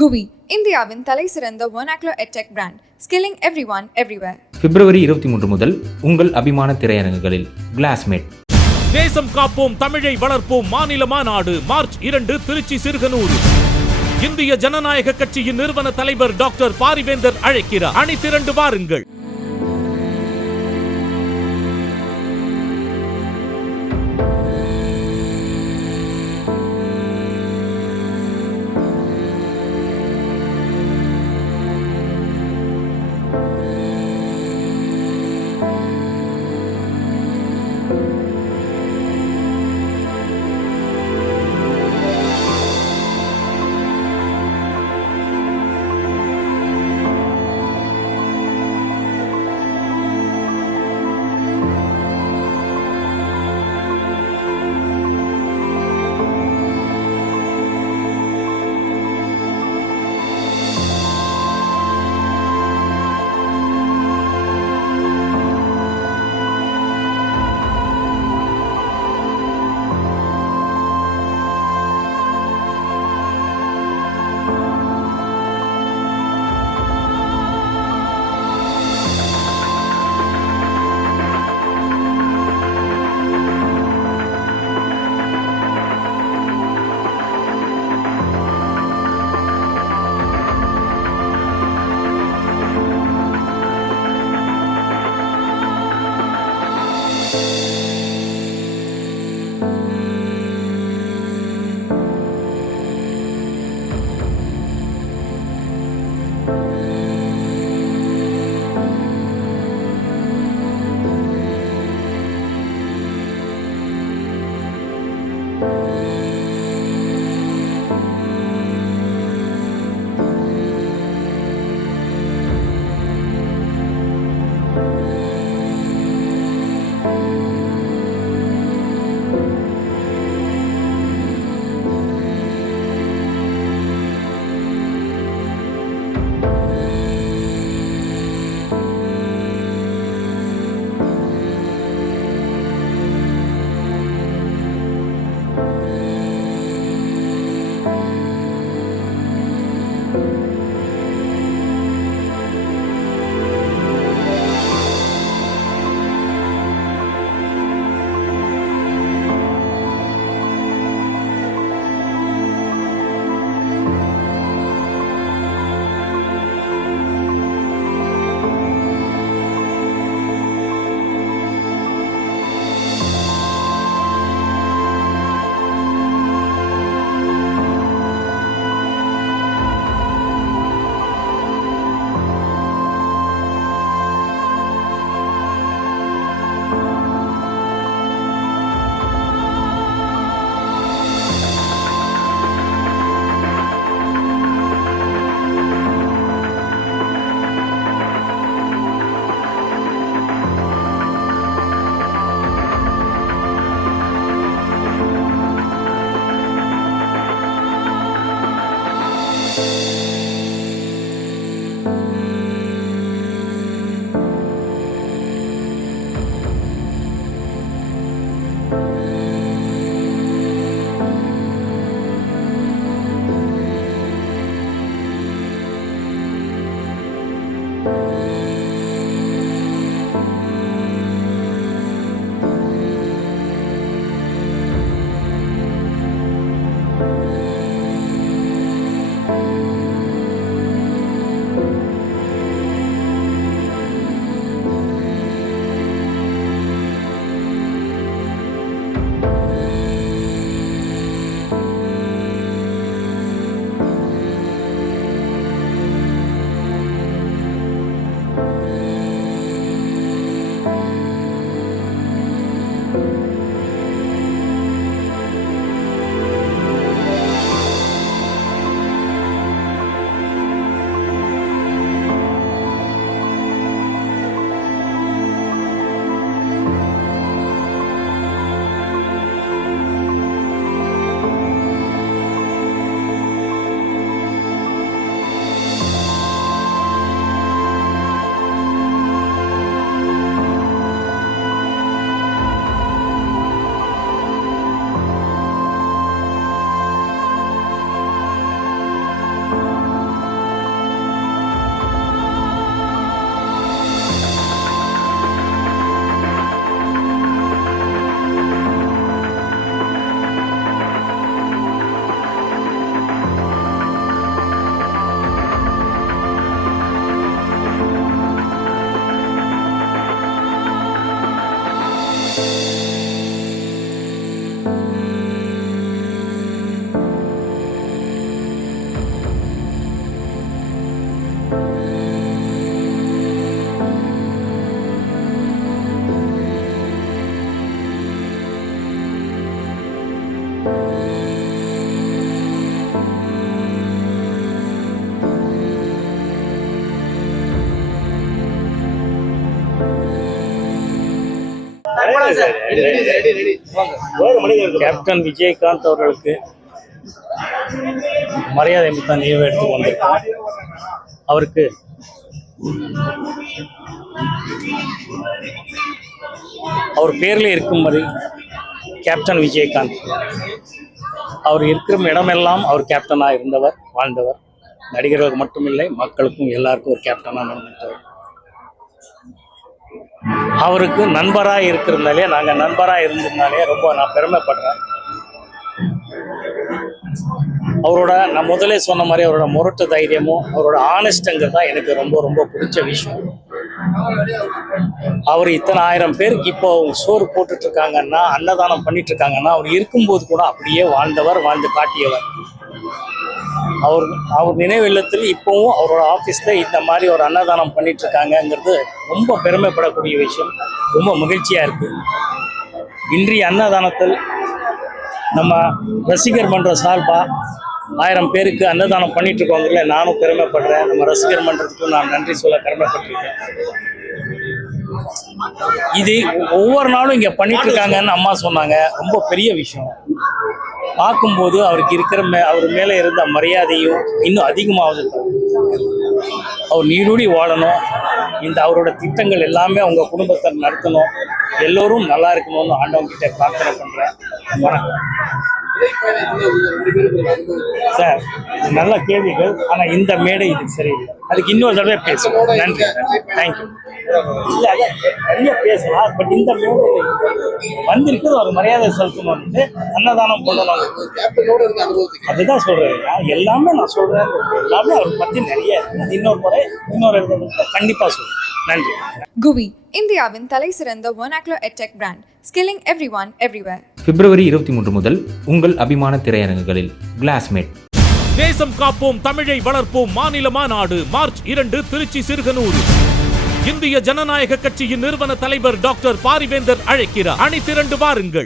GUI, இந்தியாவின் தலைசிறந்த vernacular edtech brand, skilling everyone everywhere. பிப்ரவரி 23 முதல் உங்கள் அபிமான திரையரங்குகளில் கிளாஸ்மேட். தேசம் காப்போம், தமிழை வளர்ப்போம் மாநில மாநாடு மார்ச் 2 திருச்சி சிறுகனூர். இந்திய ஜனநாயக கட்சியின் நிறுவன தலைவர் டாக்டர் பாரிவேந்தர் அழைக்கிறார். அணிதிரண்டு வாருங்கள். கேப்டன் விஜயகாந்த் அவர்களுக்கு மரியாதை மிக்க நினைவு எடுத்து கொண்டிருக்கோம். அவருக்கு அவர் பேரில் இருக்கும்படி கேப்டன் விஜயகாந்த் அவர் இருக்கிற இடமெல்லாம் அவர் கேப்டனாக இருந்தவர், வாழ்ந்தவர். நடிகர்களுக்கு மட்டுமில்லை, மக்களுக்கும் எல்லாருக்கும் ஒரு கேப்டனாக நடந்துட்டவர். அவருக்கு நண்பராக இருக்கிறதுனாலே, நாங்கள் நண்பராக இருந்ததுனாலே ரொம்ப நான் பெருமைப்படுறேன். அவரோட நான் முதலே சொன்ன மாதிரி அவரோட முரட்டு தைரியமும் அவரோட ஆனஸ்டுங்கிறது தான் எனக்கு ரொம்ப ரொம்ப பிடிச்ச விஷயம். அவர் இத்தனை 1000 பேருக்கு இப்போ சோறு போட்டுட்டு இருக்காங்கன்னா, அன்னதானம் பண்ணிட்டு இருக்காங்கன்னா, அவர் இருக்கும்போது கூட அப்படியே வாழ்ந்தவர், வாழ்ந்து காட்டியவர். அவர் நினைவு இல்லத்தில் இப்போவும் அவரோட ஆஃபீஸில் இந்த மாதிரி ஒரு அன்னதானம் பண்ணிட்டு இருக்காங்கங்கிறது ரொம்ப பெருமைப்படக்கூடிய விஷயம். ரொம்ப மகிழ்ச்சியாக இருக்குது. இன்றைய அன்னதானத்தில் நம்ம ரசிகர் மன்ற சார்பாக 1000 பேருக்கு அன்னதானம் பண்ணிட்டு இருக்கோங்கல்ல, நானும் பெருமைப்படுறேன். நம்ம ரசிகர் மன்றத்துக்கு நான் நன்றி சொல்ல கடமைப்பட்டிருக்கேன். இது ஒவ்வொரு நாளும் இங்கே பண்ணிட்டு இருக்காங்கன்னு அம்மா சொன்னாங்க. ரொம்ப பெரிய விஷயம். பார்க்கும்போது அவருக்கு இருக்கிற அவர் மேலே இருந்த மரியாதையும் இன்னும் அதிகமாகுது. அவர் நீடூடி வாழணும். இந்த அவரோட திட்டங்கள் எல்லாமே அவங்க குடும்பத்தை நடத்தணும். எல்லோரும் நல்லா இருக்கணும்னு ஆண்டவங்கிட்ட பிரார்த்தனை பண்ணுறேன். வணக்கம் சார். இது நல்ல கேள்விகள், ஆனால் இந்த மேடை இது சரியில்லை. அதுக்கு இன்னொரு தடவை பேசுவோம். நன்றி, தேங்க்யூ. இல்லை அதான் நிறைய பேசலாம், பட் இந்த மேடை வந்திருக்கிறது ஒரு மரியாதை செலுத்தணும்னு அன்னதானம் பண்ணணும். அதுதான் சொல்கிறேன். எல்லாமே நான் சொல்கிறேன், எல்லாமே அவரை பற்றி நிறைய இருக்குது. இன்னொரு முறை இன்னொரு இடத்துல கண்டிப்பாக சொல்கிறேன். நன்றி. GUVI, இந்தியாவின் தலை சிறந்த vernacular edtech brand, skilling everyone everywhere. பிப்ரவரி 23 முதல் உங்கள் அபிமான திரையரங்குகளில் கிளாஸ்மேட். தேசம் காப்போம் தமிழை வளர்ப்போம் மாநில மாநாடு மார்ச் 2 திருச்சி சிறுகனூர். இந்திய ஜனநாயக கட்சியின் நிறுவன தலைவர் டாக்டர் பாரிவேந்தர் அழைக்கிறார். அணிதிரண்டு வாருங்கள்.